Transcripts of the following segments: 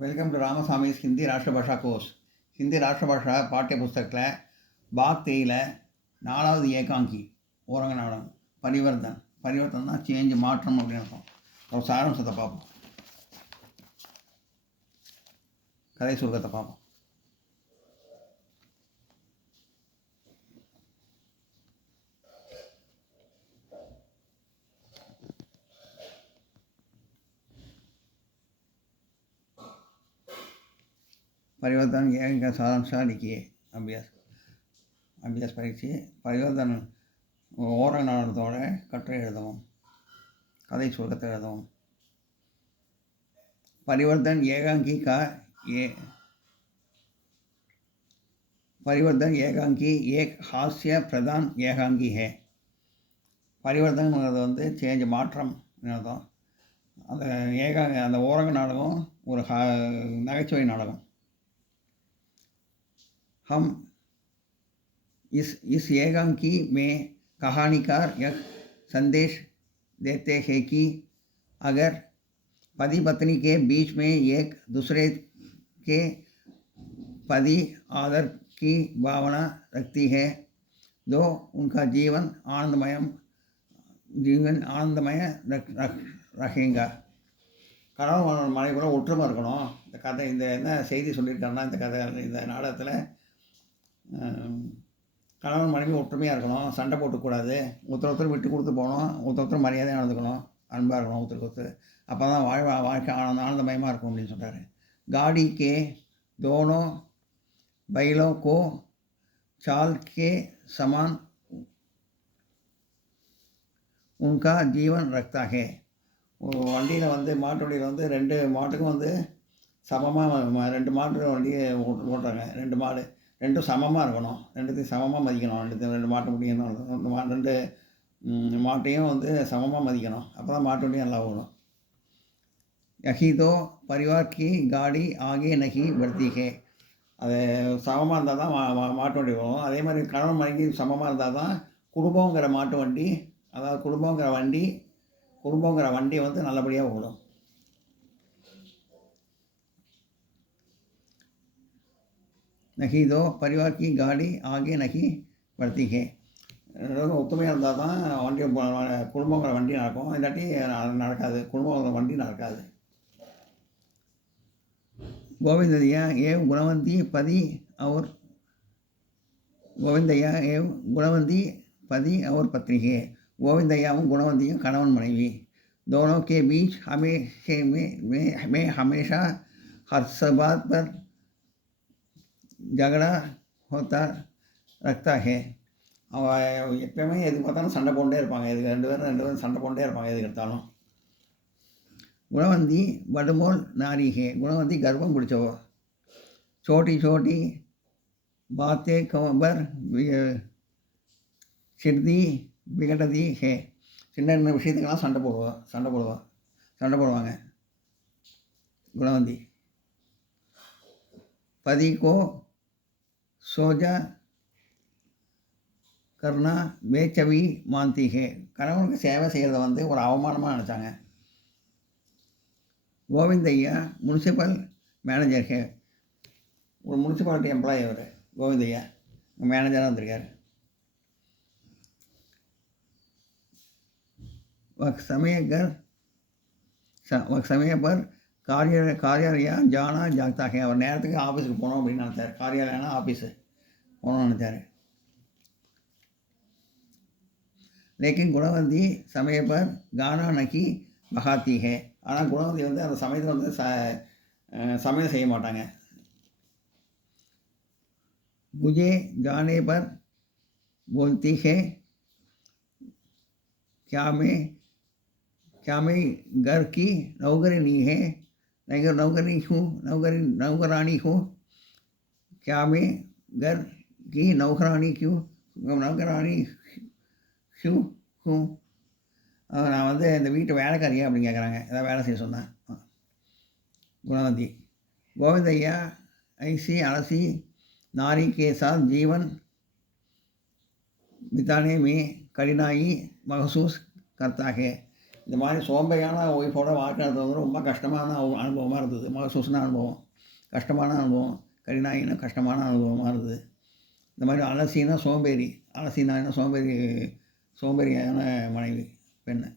Welcome to रामस्वामी's Hindi राष्ट्रभाषा course Hindi राष्ट्रभाषा पाठ्य पुस्तकத்தில் பாக் தேயில 4வது ஏகாங்கி ஓரங்க நாடகம் பரிவர்த்தனா சேஞ்ச் மாற்றம் அப்படின்னு அர்த்தம். ஒரு சாராம்சத்தை பார்ப்போம், கதை சுருக்கத்தை பார்ப்போம். परिवर्तन ये इनका सारांश लिखिए. अभ्यास परीक्षे परिवर्तन ஓர நாடகத்தோட கட்டுரை எழுதவும், கதை சுருக்கத்தை எழுதவும். परिवर्तन एकांकी का परिवर्तन एकांकी एक हास्य प्रधान एकांकी है. परिवर्तनங்கிறது வந்து சேஞ்ச் மாற்றம் அர்த்தம். அந்த அந்த ஓரங்க நாடகம் ஒரு நகைச்சுவை நாடகம். हम इस एकांकी में कहानीकार यह संदेश देते हैं कि अगर पति पत्नी के बीच में एक दूसरे के प्रति आदर की भावना रखती है तो उनका जीवन आनंदमय रखेगा. கணவன் மனைவிக்குள்ள ஒற்றுமை இருக்கணும். இந்த கதை இந்த என்ன செய்தி சொல்லியிருக்காருன்னா, இந்த நாடகத்தில் கணவன் மனைவி ஒற்றுமையாக இருக்கணும், சண்டை போட்டுக்கூடாது, ஒருத்தர் விட்டு கொடுத்து போகணும், ஒருத்தர் மரியாதையாக நடந்துக்கணும், அன்பாக இருக்கணும் ஒருத்தருக்கு. அப்போ தான் வாழ்க்கை ஆனந்தமயமாக இருக்கும் அப்படின்னு சொல்கிறாரு. गाड़ी के दोनों बैलों को चाल के समान उनका जीवन रखता है. ஒரு வண்டியில் வந்து மாட்டு வண்டியில் வந்து 2 மாட்டுக்கும் வந்து சமமாக 2 மாட்டு வண்டியை ஓட்டுறாங்க. 2 மாடு ரெண்டும் சமமாக இருக்கணும், ரெண்டுத்தையும் சமமாக மதிக்கணும். 2 மாட்டு முடியணும், 2 மாட்டையும் வந்து சமமாக மதிக்கணும். அப்போ தான் மாட்டு வண்டியும் நல்லா ஓடும். यही तो परिवार की गाड़ी आगे नहीं बढ़ती है. அது சமமாக இருந்தால் தான் மாட்டு வண்டி போகும். அதே மாதிரி கணவன் மனைவி சமமாக இருந்தால் தான் குடும்பங்கிற மாட்டு வண்டி, அதாவது குடும்பங்கிற வண்டி வந்து நல்லபடியாக ஓடும். नहीं तो परिवार की गाड़ी आगे नहीं बढ़ती है. ஒத்துமையாக இருந்தால் தான் குடும்பங்கிற வண்டி நடக்கும், இல்லாட்டி நடக்காது, குடும்பங்கிற வண்டி நடக்காது. गोविंदया एवं गुणवंती पति और पत्नी है. गोविंदयाவும் गुणवंतिயும் கணவன் மனைவி. दोनों के बीच हमेशा हर बात पर झगड़ा होता रखता है. எப்பயுமே எதுக்கு பார்த்தாலும் சண்டை போண்டே இருப்பாங்க. எதுக்கு ரெண்டு பேரும் சண்டை போண்டே இருப்பாங்க எதுக்கு எடுத்தாலும். गुणवंती बड़मोल नारी है. गुणवंती गर्भम பிடிச்சவோ. छोटी छोटी बातें खबर சிறுதி விகடதி है. சின்ன சின்ன விஷயத்துக்கெல்லாம் சண்டை போடுவாங்க गुणवंती. पति को सोजा करना बेचवी मानती है. கணவனுக்கு சேவை செய்கிறத வந்து ஒரு அவமானமாக நினச்சாங்க. கோவிந்தையா முனிசிபல் மேனேஜர் है. ஒரு முனிசிபாலிட்டி எம்ப்ளாயி அவர் கோவிந்தையா மேனேஜராக வந்திருக்கார். समय पर कार्यालय जाना जाता है. அவர் நேரத்துக்கு ஆஃபீஸுக்கு போகணும் அப்படின்னு நினச்சார். காரியாலயம்னா ஆஃபீஸு போகணும்னு நினச்சார். लेकिन गुणवंती समय पर गाना नहीं बहाती है. ஆனால் குணவந்தி வந்து அந்த சமயத்தில் வந்து சமையல் செய்ய மாட்டாங்க. मुझे जाने पर बोलती है क्या मैं घर की नौकरानी हूँ. क्या मैं घर की नौकरानी हूँ. நான் வந்து இந்த வீட்டு வேலைக்காரியா அப்படின்னு கேட்குறாங்க. ஏதாவது வேலை செய்ய சொன்னேன். गुणवंती गोविंदैया ऐसी अलसी नारी के साथ जीवन बिताने में कठिनाई महसूस करता है. இந்த மாதிரி சோம்பேறியான ஒய்ஃபோட வாழ்க்கை நடத்துறது வந்து ரொம்ப கஷ்டமான அனுபவமாக இருந்தது. மகசூஸான அனுபவம், கஷ்டமான அனுபவம், கடினாயின கஷ்டமான அனுபவமாக இருந்தது. இந்த மாதிரி அலசினா சோம்பேறி, அலசினாயினா சோம்பேறியான மனைவி பெண்ணு.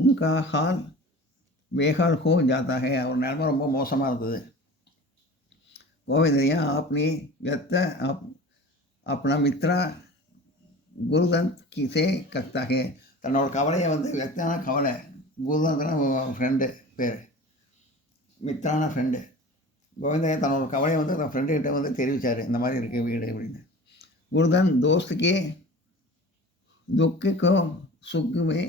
உன்கா ஹால் बेहाल हो जाता है और நிலைமை ரொம்ப மோசமாக இருந்தது. கோவிந்தையா आपने व्यर्थ अपना मित्रा गुरुदंत किसे कहता है. தன்னோட கவலையை வந்து व्यर्थான கவலை, குருதந்தனா ஃப்ரெண்டு பேர், மித்ரான ஃப்ரெண்டு. கோவிந்தையா தன்னோட கவலையை வந்து தன் ஃப்ரெண்டுக்கிட்ட வந்து தெரிவித்தார், இந்த மாதிரி இருக்குது வீடு அப்படின்னு. गुरुदंत दोस्त के दुख को सुख में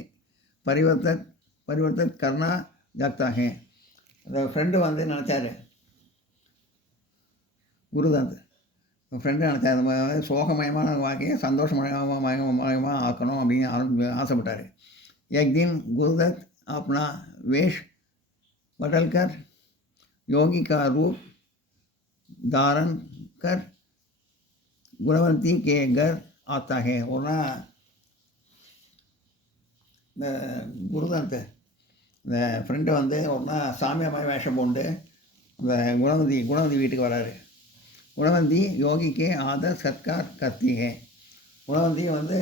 परिवर्तित करना जाता है. அந்த ஃப்ரெண்டு வந்து நினச்சாரு, குருதந்த் ஃப்ரெண்டு நினச்சார் இந்த மாதிரி சோகமயமான வாழ்க்கையை சந்தோஷமயமாக ஆக்கணும் அப்படின்னு ஆசைப்பட்டார். एक दिन गुरुदत्त अपना वेश बदलकर योगी का रूप धारण कर गुणवंती के घर आता है. ஒரு நாள் இந்த குருதந்த் இந்த ஃப்ரெண்டு வந்து ஒரு நாள் சாமியார் மாதிரி வேஷம் போட்டு இந்த குணவந்தி வீட்டுக்கு வராரு. குணவந்தி யோகிக்கு ஆதர் சத்கார் கர்த்தி ஹே. குணவந்தி வந்து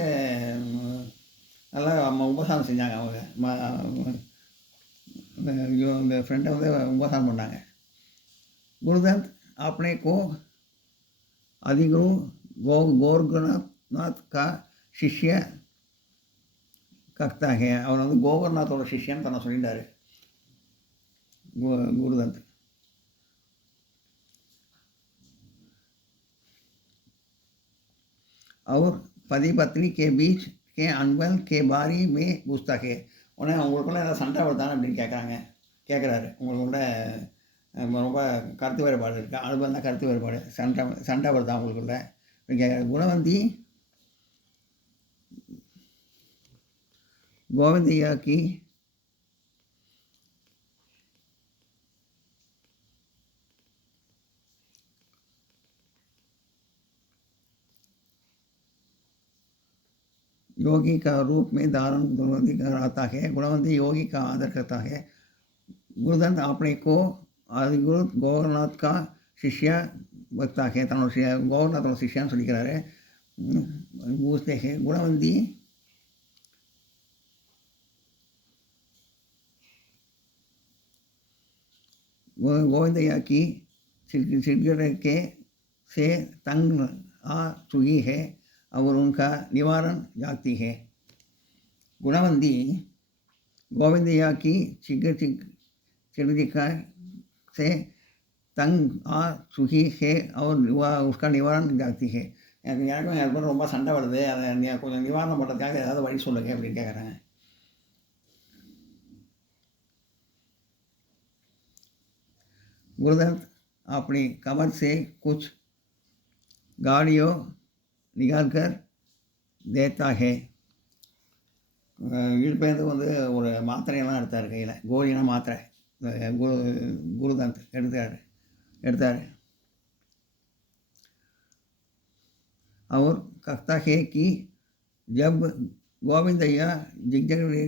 நல்லா உபசாரம் செஞ்சாங்க. அவங்க இந்த ஃப்ரெண்டை வந்து உபசாரம் பண்ணாங்க. गुरुदत्त अपने को अधिगुरु गोरखनाथ का शिष्य कहता है. அவர் வந்து கோகர்நாத்தோட சிஷ்யன்னு தன்னை சொல்லிட்டாரு गुरुदत्त. और पति पत्नी के बीच के अनबन के बारे में पूछता है. உடனே உங்களுக்குள்ள ஏதாவது சண்டை வருதான்னு அப்படின்னு கேட்குறாரு. உங்களுக்குள்ள ரொம்ப கருத்து வேறுபாடு இருக்குது, அனுபவம் தான் கருத்து வேறுபாடு, சண்டை வருதா உங்களுக்குள்ள அப்படின்னு கேட்குறாரு. குணவந்தி गोविंदैया की योगी का रूप में धारण गुणवंती कर आता है. गुणवंती योगी का आदर करता है. गुरुदत्त अपने को आदिगुरु गोरखनाथ का शिष्य बता है. तनोட गोरखनाथோட சிஷ்யான்னு சொல்லிக்கிறாரு. பூஸ்தே ஹே. குணவந்தி गोविंदैया की सिरगिरे के से तंग आ चुकी है और उनका निवारण चाहती है. गुणवंती गोविंदैया की चिड़िका से तंग आ चुकी है और उसका निवारण चाहती है. எனக்கும் எனக்கு ரொம்ப சண்டை வருது, அதை கொஞ்சம் நிவாரணம் பண்ணுறதுக்காக ஏதாவது வழி சொல்லுங்க அப்படின்னு கேட்குறாங்க. गुरुदत्त अपनी कमर से कुछ गाड़ियों निकाल कर देता है. இழுப்பேந்து வந்து ஒரு மாத்திரையெல்லாம் எடுத்தார் கையில், கோலினா மாத்திரை. குருதந்த் எடுத்தார். और कहता है कि जब गोविंदैया जिगजगी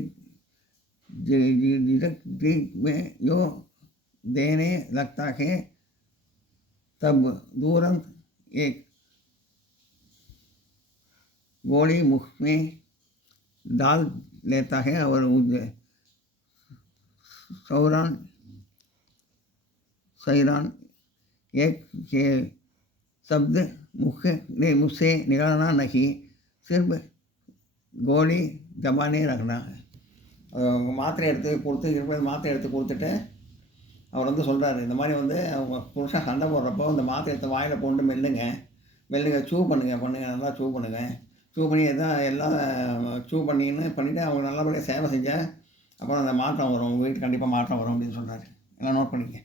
में यो देने लगता है तब तुरंत एक गोली मुख में डाल लेता है और सैरान एक के शब्द मुझसे निकालना नहीं, सिर्फ गोली दबाने रखना है. மாத்திரை எடுத்து கொடுத்துட்டு அவர் வந்து சொல்கிறாரு, இந்த மாதிரி வந்து அவங்க புருஷன் சண்டை போடுறப்போ இந்த மாத்திரை எடுத்து வாயில் போட்டு மெல்லுங்க, சூ பண்ணுங்கள், நல்லா சூ பண்ணி எல்லாம் சூ பண்ணிவிட்டு அவங்க நல்லபடியாக சேவை செஞ்ச அப்புறம் அந்த மாற்றம் வரும், உங்கள் வீட்டுக்கு கண்டிப்பாக மாற்றம் வரும் அப்படின்னு சொல்கிறாரு. எல்லாம் நோட் பண்ணிக்க.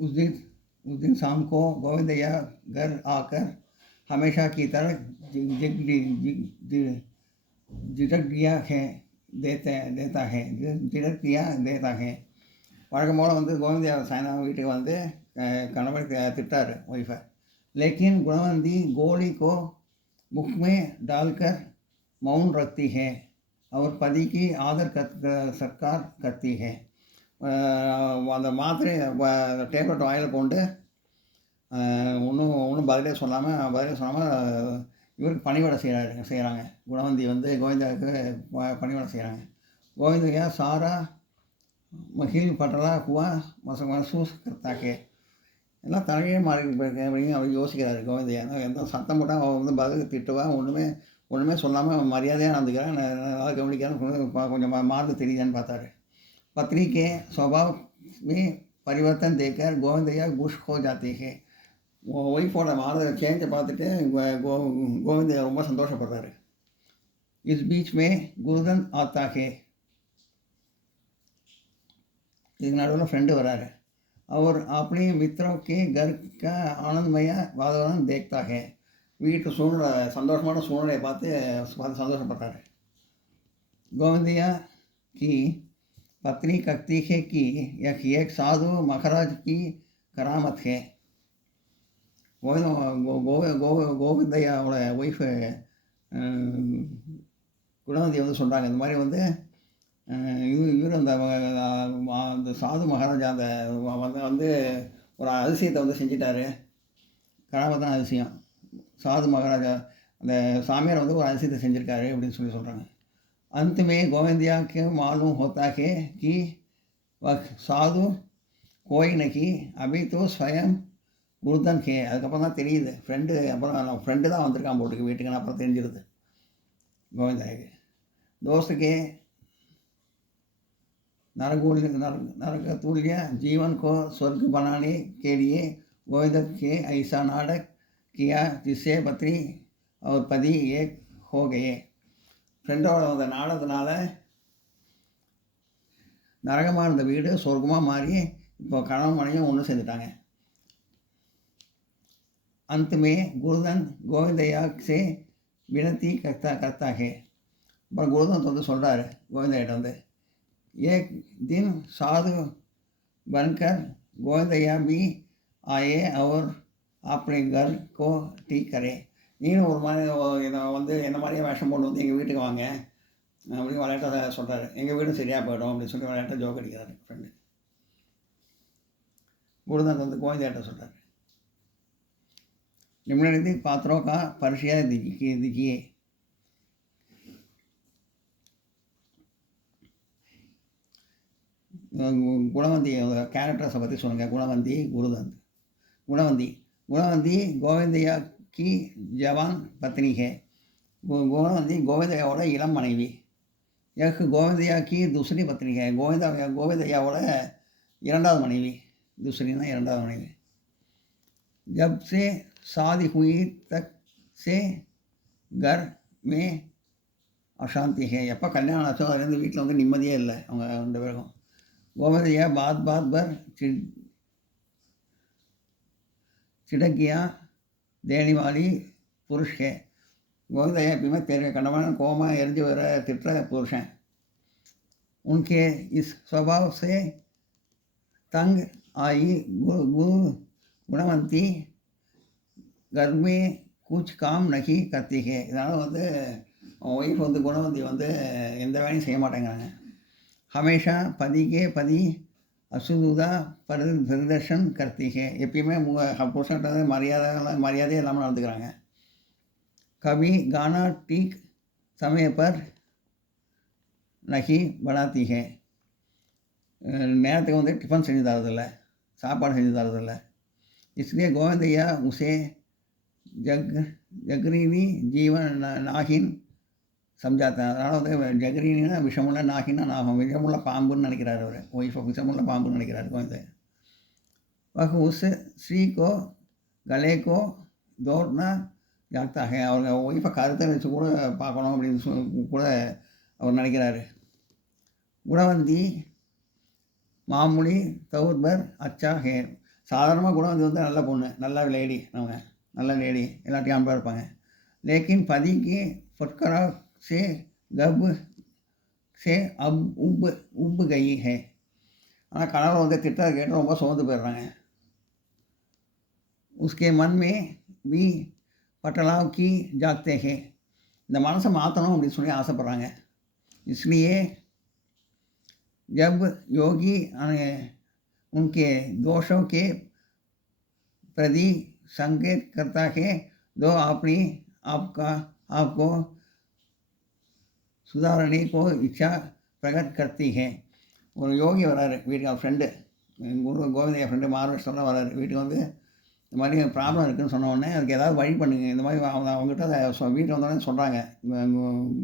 उस दिन शाम को गोविंदैया घर आकर हमेशा की तरह जिरक्रिया है देता है जिरक्रिया देता है வழக்கம் போல் வந்து கோவிந்தியா சாயந்தரம் வீட்டுக்கு வந்து கணவர் திட்டார் ஒய்ஃபை. लेकिन गुणवंती गोली को मुख में डालकर मौन रखती है और पति की आदर सत्कार करती है. அந்த மாத்திரை டேப்லெட் வாயில் கொண்டு ஒன்றும் பதிலே சொல்லாமல் இவருக்கு பணிவிடை செய்கிறாங்க. குணவந்தி வந்து கோவிந்தாவுக்கு பணிவிடை செய்கிறாங்க. கோவிந்தையா சாரா மகிழ் பட்டலா குவா மசூஸ் கர்த்தாக்கே எல்லாம் தலையே மாறி போயிருக்கேன் அப்படின்னு அவர் யோசிக்கிறாரு. கோவிந்தையா எந்த சத்தம் போட்டால் அவர் வந்து பதில் திட்டுவா, ஒன்றுமே சொல்லாமல் மரியாதையாக நடந்துக்கிறேன், நல்லா கவனிக்கிறேன், கொஞ்சம் மாறுது தெரியுதான்னு பார்த்தாரு. पत्नी के स्वभाव में परिवर्तन देखकर गोविंदैया खुश हो जाती है. ஒய்ஃபோட மாறுதல் சேஞ்சை பார்த்துட்டு கோவிந்தையா ரொம்ப சந்தோஷப்படுறாரு. इस बीच में गुरुधन आता है. இதுக்கு நடுவில் ஃப்ரெண்டு வராரு. और अपने मित्रों के घर का आनंदमय वातावरण देखता है. வீட்டு சூழ்நிலை சந்தோஷமான சூழ்நிலையை பார்த்து சந்தோஷப்படுறாரு. गोविंदैया की पत्नी कहती है कि यह एक साधु महाराज की करामत है. கோவிந்தையாவோட ஒய்ஃபு குணவந்தி வந்து சொல்கிறாங்க, இந்த மாதிரி வந்து இவர் அந்த சாது மகாராஜா வந்து ஒரு அதிசயத்தை வந்து செஞ்சிட்டாரு. கராமத்தான அதிசயம். சாது மகாராஜா அந்த சாமியார் வந்து ஒரு அதிசயத்தை செஞ்சுருக்காரு அப்படின்னு சொல்கிறாங்க. अंत में गोविंदिया को मालूम होता है कि वह साधु कोई नहीं, अभी तो स्वयं गुरुधन है. அதுக்கப்புறம் தான் தெரியுது ஃப்ரெண்டு தான் வந்திருக்கான் போட்டுக்கு வீட்டுக்கு. அப்புறம் தெரிஞ்சிருது கோவிந்தாய்க்கு. दोस्त के नरकतुल्य जीवन को स्वर्ग बनाने के लिए गोविंद के ऐसा नाटक किया जिससे पत्नी और पति एक हो गए. ஃப்ரெண்டோட அந்த நாடகத்தினால நரகமாக இருந்த வீடு சொர்க்கமாக மாறி இப்போ கணவன் மனைவியும் ஒன்று சேர்ந்துட்டாங்க. अंत में गुरुधन गोविंदैया से विनती करता है. அப்புறம் குருதன் வந்து சொல்கிறாரு கோவிந்தையிட்ட வந்து, एक दिन साधु बनकर गोविंदैया भी आए और अपने घर को ठीक करे. நீங்களும் ஒரு மாதிரி வந்து என்ன மாதிரியே வேஷம் போட்டு வந்து எங்கள் வீட்டுக்கு வாங்க அப்படின்னு விளையாட்டாக சொல்கிறாரு. எங்கள் வீடும் சரியாக போயிடும் அப்படின்னு சொல்லி விளையாட்டாக ஜோக் அடிக்கிறாரு ஃப்ரெண்டு. गुरुधन வந்து கோவிந்தாட்ட சொல்கிறார், निम्नलिखित पात्रों का परिचय दीजिए. குணவந்தி கேரக்டர்ஸை பற்றி சொல்லுங்கள். குணவந்தி गुरुधन. गुणवंती गोविंदैया की जवान पत्नी है. गोविंदी गोविंदैयाவோட இளம் மனைவி. यह गोविंदैया की दूसरी पत्नी है. गोविंदैयाவோட இரண்டாவது மனைவி. दूसरीனா இரண்டாவது மனைவி. जब से शादी हुई तक से घर में अशांति है. எப்போ கல்யாணம் ஆச்சோ அதுலேருந்து வீட்டில் வந்து நிம்மதியே இல்லை அவங்க ரெண்டு பேருக்கும். गोविंदैया बात पर चिड़कियाँ देने वाली पुरुष है. गोविंदैया எப்பயுமே கண்டமான கோபமாக எரிஞ்சு வர திட்டுற புருஷன். उनके इस स्वभाव से तंग आई गुणवंती घर में कुछ काम नहीं करती है. இதனால் வந்து ஒய்ஃப் வந்து குணவந்தி வந்து எந்த வேலையும் செய்ய மாட்டேங்கிறாங்க. हमेशा पति के पति असुदा प्रदर्शन करती है. எப்பயுமே புருஷன்கிட்ட மரியாதை இல்லாமல் நடந்துக்கிறாங்க. कभी गाना ठीक समय पर नहीं बनाती है. நேரத்துக்கு வந்து டிஃபன் செஞ்சு தரதில்லை, சாப்பாடு செஞ்சு தரதில்லை. इसलिए गोविंदैया उसे ஜக்ரீனி ஜீவன் நாகின் समझाता है. அதனால் வந்து ஜக்ரீனா விஷமுள்ள, நாகினா நாகம், விஷமுள்ள பாம்புன்னு நினைக்கிறார் அவர். ஒய்ஃபை விஷமுள்ள பாம்புன்னு நினைக்கிறார் கோவிந்தையா. वह उस स्त्री को गले को दौड़ना जाता है. அவங்க ஒய்ஃபை கருத்தை வச்சு கூட பார்க்கணும் அப்படின்னு கூட அவர் நினைக்கிறாரு. गुणवंती मामूली तौर पर अच्छा है. சாதாரணமாக குணவந்தி வந்து நல்ல பொண்ணு, நல்ல லேடி அவங்க, நல்ல லேடி எல்லாத்தையும் அன்பாக இருப்பாங்க. லேக்கின் पति की फटकार से गब से अब उब गई है. ஆனால் கணவர் வந்து திட்டத்தை கேட்டு ரொம்ப சோர்ந்து போயிடுறாங்க. उसके मन में भी பட்டலாவ் की जागते हैं. இந்த மனசை மாற்றணும் அப்படின்னு சொல்லி ஆசைப்பட்றாங்க. इसलिए जब योगी उनके दोषों के प्रति संकेत करता है तो अपनी आपको सुधारने को इच्छा प्रकट करती है. ஒரு யோகி வராரு வீட்டுக்கு, அவர் ஃப்ரெண்டு குரு கோவிந்தையா ஃப்ரெண்டு மார்வெஸ்டெல்லாம் வராரு வீட்டுக்கு. வந்து இந்த மாதிரி ப்ராப்ளம் இருக்குதுன்னு சொன்ன உடனே அதுக்கு ஏதாவது வழி பண்ணுங்க. இந்த மாதிரி அவங்ககிட்ட வீட்டில் வந்தோடனே சொல்கிறாங்க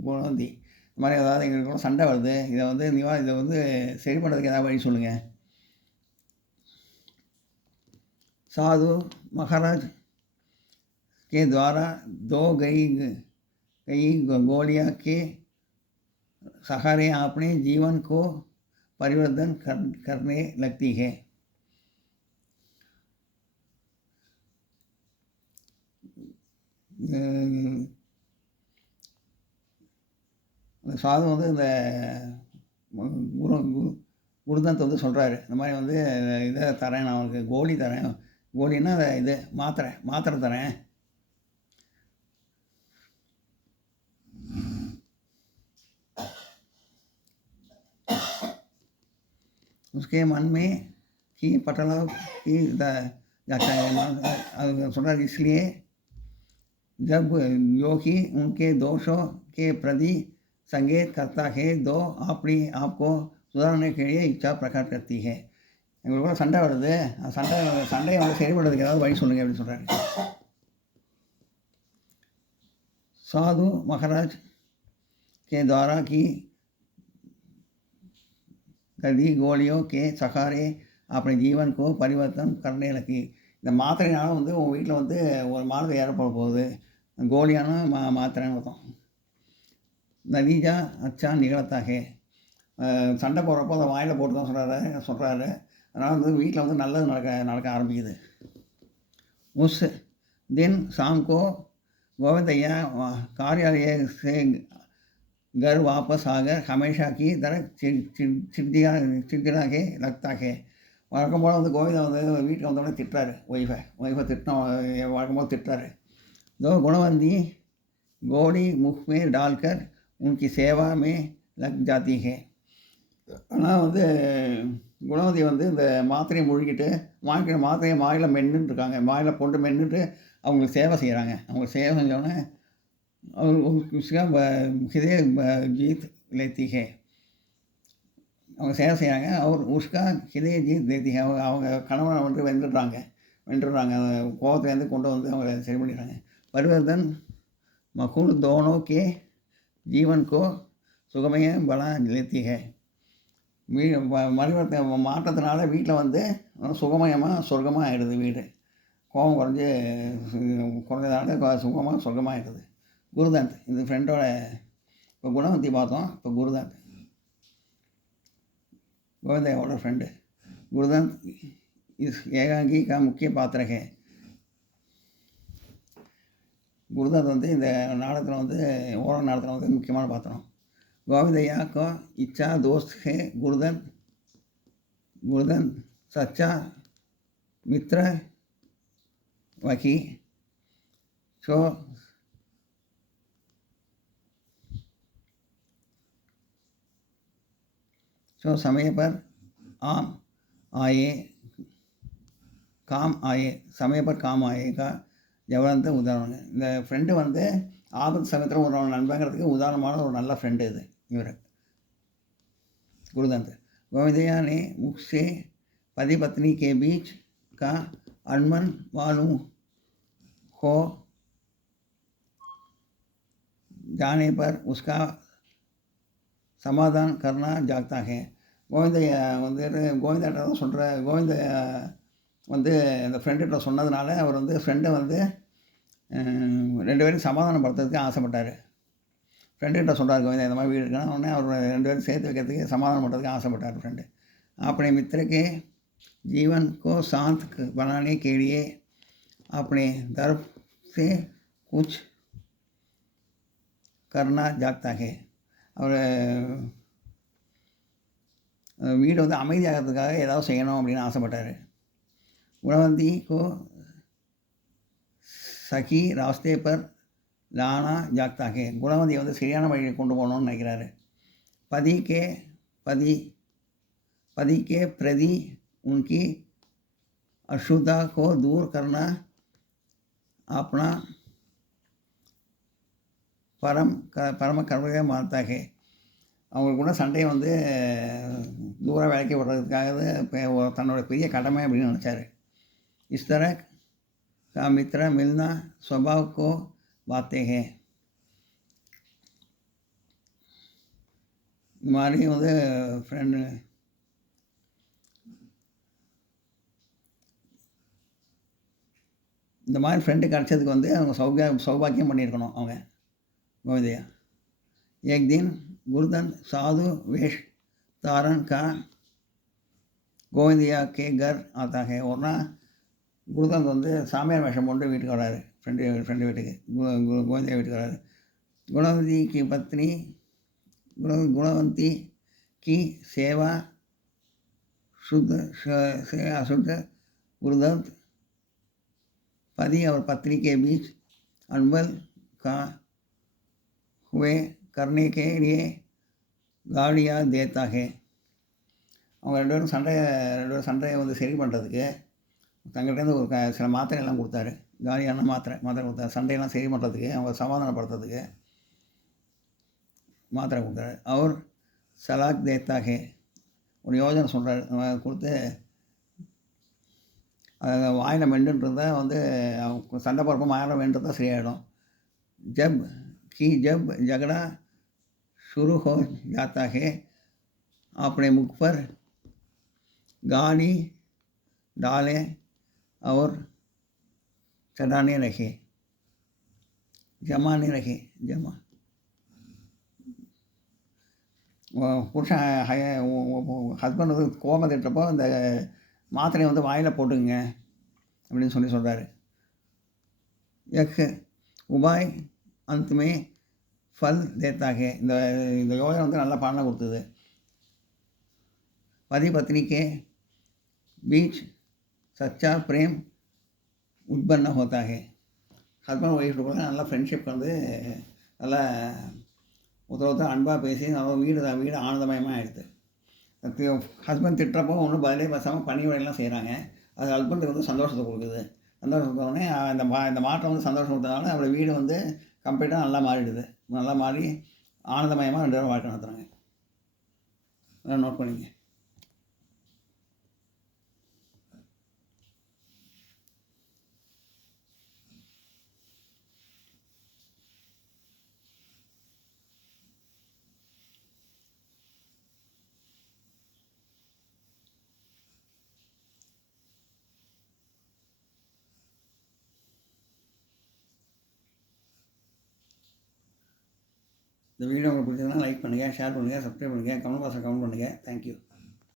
குணவந்தி, இந்த மாதிரி ஏதாவது எங்களுக்கு சண்டை வருது, இதை வந்து இதை வந்து சரி பண்ணுறதுக்கு ஏதாவது வழி சொல்லுங்கள். साधु महाराज के द्वारा दो कई गोलियां के सहारे अपने जीवन को परिवर्तन करने लगती है. சாது வந்து இந்த குருதத்தை வந்து சொல்கிறாரு, இந்த மாதிரி வந்து இதை தரேன், நான் அவனுக்கு கோலி தரேன், கோலின்னா இது மாத்திரை தரேன். उसके मन में की पटला की जाता है. அது சொல்கிறார், इसलिए जब योगी उनके दोषों के प्रति संकेत करता है तो अपनी आपको सुधारने के लिए इच्छा प्रकट करती है. எங்களுக்குள்ள சண்டை வருது, சண்டையை வந்து சரி பண்ணுறதுக்கு ஏதாவது வழி சொல்லுங்கள் அப்படின்னு சொல்கிறாரு. साधु महाराज के द्वारा की गदी गोलियों के सहारे अपने जीवन को परिवर्तन करने लगी. இந்த மாத்திரைனால வந்து உங்கள் வீட்டில் வந்து ஒரு மாத்திரை ஏற்பட போகுது, கோலியான மாத்திரைன்னு அர்த்தம். நதீஜா அச்சா நிகழத்தாக, சண்டை போடுறப்போ அதை வாயில் போட்டு தான் சொல்கிறாரு. அதனால் வந்து வீட்டில் வந்து நல்லது நடக்க ஆரம்பிக்குது. उस दिन शाम को गोविंदैया कार्यालय से घर वापस आकर हमेशा की तरह चिड़चिड़ा के लगता है. வழக்கம் போல் வந்து கோவிந்தா வந்து வீட்டில் வந்தோடனே திட்டுறாரு, ஒய்ஃபை திட்டினா வழக்கம் போல் திட்டுறாரு. दो गुणवंती गोली मुख में डालकर उनकी सेवा में लग जाती है. ஆனால் வந்து குணவதி வந்து இந்த மாத்திரையை முழுகிட்டு மாத்திரையை மாயில் மென்னுட்டு இருக்காங்க, மாயில் கொண்டு மென்னுட்டு அவங்களுக்கு சேவை செய்கிறாங்க. அவங்க சேவை செஞ்சோடனே ஹிதே ஜீத் लेती है. அவங்க சேவை செய்கிறாங்க. அவர் உஷ்கா ஹிதே ஜீத் लेती है. அவங்க கணவனை வந்து வென்றுடுறாங்க. கோபத்துலேருந்து கொண்டு வந்து அவங்க சரி பண்ணிடுறாங்க. परिवर्तन मखूल दोनों के जीवन को सुगमय बना लेती है. மாற்றத்தினால வீட்டில் வந்து சுகமயமாக சொர்க்கமாக ஆகிடுது. வீடு கோபம் குறைஞ்சதால சுகமாக சொர்க்கமாக ஆகிடுது. குருதந்த் இது ஃப்ரெண்டோட, இப்போ குணவந்தி பார்த்தோம், இப்போ குருதந்த் கோவிந்தையோட ஃப்ரெண்டு. குருதந்த் இஸ் ஏகாங்கி கா முக்கிய பாத்திரகே. குருதந்த் வந்து இந்த நாடகத்தில் வந்து ஓர நாடகத்தில் வந்து முக்கியமான பாத்திரம். गोविंदैया का इच्छा दोस्त है. गुरुदंत सच्चा मित्र वकी जो समय पर काम आए समय पर काम आएगा ஜவஹர்லால் உதாரணம். இந்த ஃப்ரெண்டு வந்து ஆபத்து சமயத்தில் ஒரு நண்பங்கிறதுக்கு உதாரணமான ஒரு நல்ல ஃப்ரெண்டு இது இவர் गुरुदंत. गोविंदैया ने मुख से पति पत्नी के बीच का अनबन मालूम हो जाने पर उसका समाधान करना जागता है. கோவிந்தையா வந்துட்டு கோவிந்தாட்ட தான் கோவிந்தையா வந்து இந்த ஃப்ரெண்டுகிட்ட சொன்னதுனால அவர் வந்து ஃப்ரெண்டை வந்து ரெண்டு பேரும் சமாதானப்படுத்துறதுக்கு ஆசைப்பட்டார். ஃப்ரெண்டுகிட்ட சொல்கிறார் கோவிந்தா இந்த மாதிரி வீடு இருக்குன்னா உடனே அவர் ரெண்டு பேரும் சேர்த்து வைக்கிறதுக்கு சமாதானம் பண்ணுறதுக்கு ஆசைப்பட்டார் ஃப்ரெண்டு. अपने मित्र के जीवन को शांत बनाने के लिए अपने तरफ से कुछ करना चाहता है. அவர் வீடு வந்து அமைதியாகிறதுக்காக ஏதாவது செய்யணும் அப்படின்னு ஆசைப்பட்டார். குணவந்தி கோ சகி ராஸ்தே பர் லானா ஜாக்தா ஹே. குணவந்தியை வந்து சரியான வழியில் கொண்டு போகணும்னு நினைக்கிறாரு. पति के प्रति उनकी अशुद्धता को दूर करना अपना परम कर्तव्य मानता है. அவங்களுக்கு கூட சண்டையை வந்து தூரம் விலக்கி விடுறதுக்காக தன்னோட பெரிய கடமை அப்படின்னு நினச்சார். இஸ் तरह का मित्र मिलना स्वभाव को बातें हैं. இந்த மாதிரி வந்து ஃப்ரெண்டு இந்த மாதிரி ஃப்ரெண்டு கிடச்சதுக்கு வந்து அவங்க சௌபாக்கியம் பண்ணியிருக்கணும் அவங்க கோவிந்தையா. एक दिन गुरुदत्त साधु वेश धारण का கோவிந்தியா கே கர் आता है. ஒரு நாள் குருதந்த் வந்து சாமியார் வேஷம் போட்டு வீட்டுக்கு வராரு. ஃப்ரெண்டு வீட்டுக்கு கோவிந்தியா வீட்டுக்கு வராரு. குணவந்தி की पत्नी गुणवंती की सेवा शुद्ध से अशुद्ध गुरुदत्त पति और पत्नी के बीच अनबल का हुए करने के लिए गाड़ियाँ देता है. அவங்க ரெண்டு பேரும் சண்டையை வந்து சரி பண்ணுறதுக்கு தங்கிட்டேருந்து ஒரு சில மாத்திரையெல்லாம் கொடுத்தாரு. காலியான மாத்திரை கொடுத்தாரு. சண்டையெல்லாம் சரி பண்ணுறதுக்கு, அவங்க சமாதானப்படுத்துறதுக்கு மாத்திரை கொடுத்தாரு. அவர் சலாக் தேத்தா ஹே. ஒரு யோஜனை சொல்கிறார். கொடுத்து அதை வாயில் மெண்டுன்னு இருந்தால் வந்து சண்டை போகிறப்ப மாயிரம் வேண்டுதான் சரியாயிடும். जब झगड़ा शुरू हो जाता है अपने मुख पर गाली डालें और चढ़ाने रखे. जमाने रखे. புருஷன் ஹஸ்பண்ட் வந்து கோபம் திட்டப்போ இந்த மாத்திரையை வந்து வாயில் போட்டுங்க அப்படின்னு சொல்கிறாரு. உபாய் अंतமே फल देता है. இந்த யோஜனை வந்து நல்ல பலனை கொடுத்தது. पति पत्नी के बीच सच्चा प्रेम उत्पन्न होता है. ஹஸ்பண்ட் ஒய்ஃபுக்குள்ள நல்ல ஃப்ரெண்ட்ஷிப் வந்து நல்லா ஒருத்தர் அன்பாக பேசி நம்ம வீடு ஆனந்தமயமாக ஆகிடுது. ஹஸ்பண்ட் திட்டுறப்போ ஒன்றும் பதிலே பேசாமல் பணி வேலையெல்லாம் செய்கிறாங்க. அது ஹஸ்பண்டுக்கு வந்து சந்தோஷத்தை கொடுக்குது. சந்தோஷம் கொடுத்தோடனே இந்த மாற்றம் வந்து சந்தோஷம் கொடுத்ததுனால அவரோட வீடு வந்து கம்ப்ளீட்டாக நல்லா மாறிடுது. நல்லா மாறி ஆனந்தமயமாக 2 பேரும் வாழ்க்கை நடத்துகிறாங்க. அதெல்லாம் நோட் பண்ணிங்க. இந்த வீடியோ உங்களுக்கு பிடிச்சதுன்னா லைக் பண்ணுங்கள், ஷேர் பண்ணுங்கள், சப்ஸ்கிரைப் பண்ணுங்கள், கமெண்ட் பாக்ஸில் கமெண்ட் பண்ணுங்கள். தேங்க்யூ.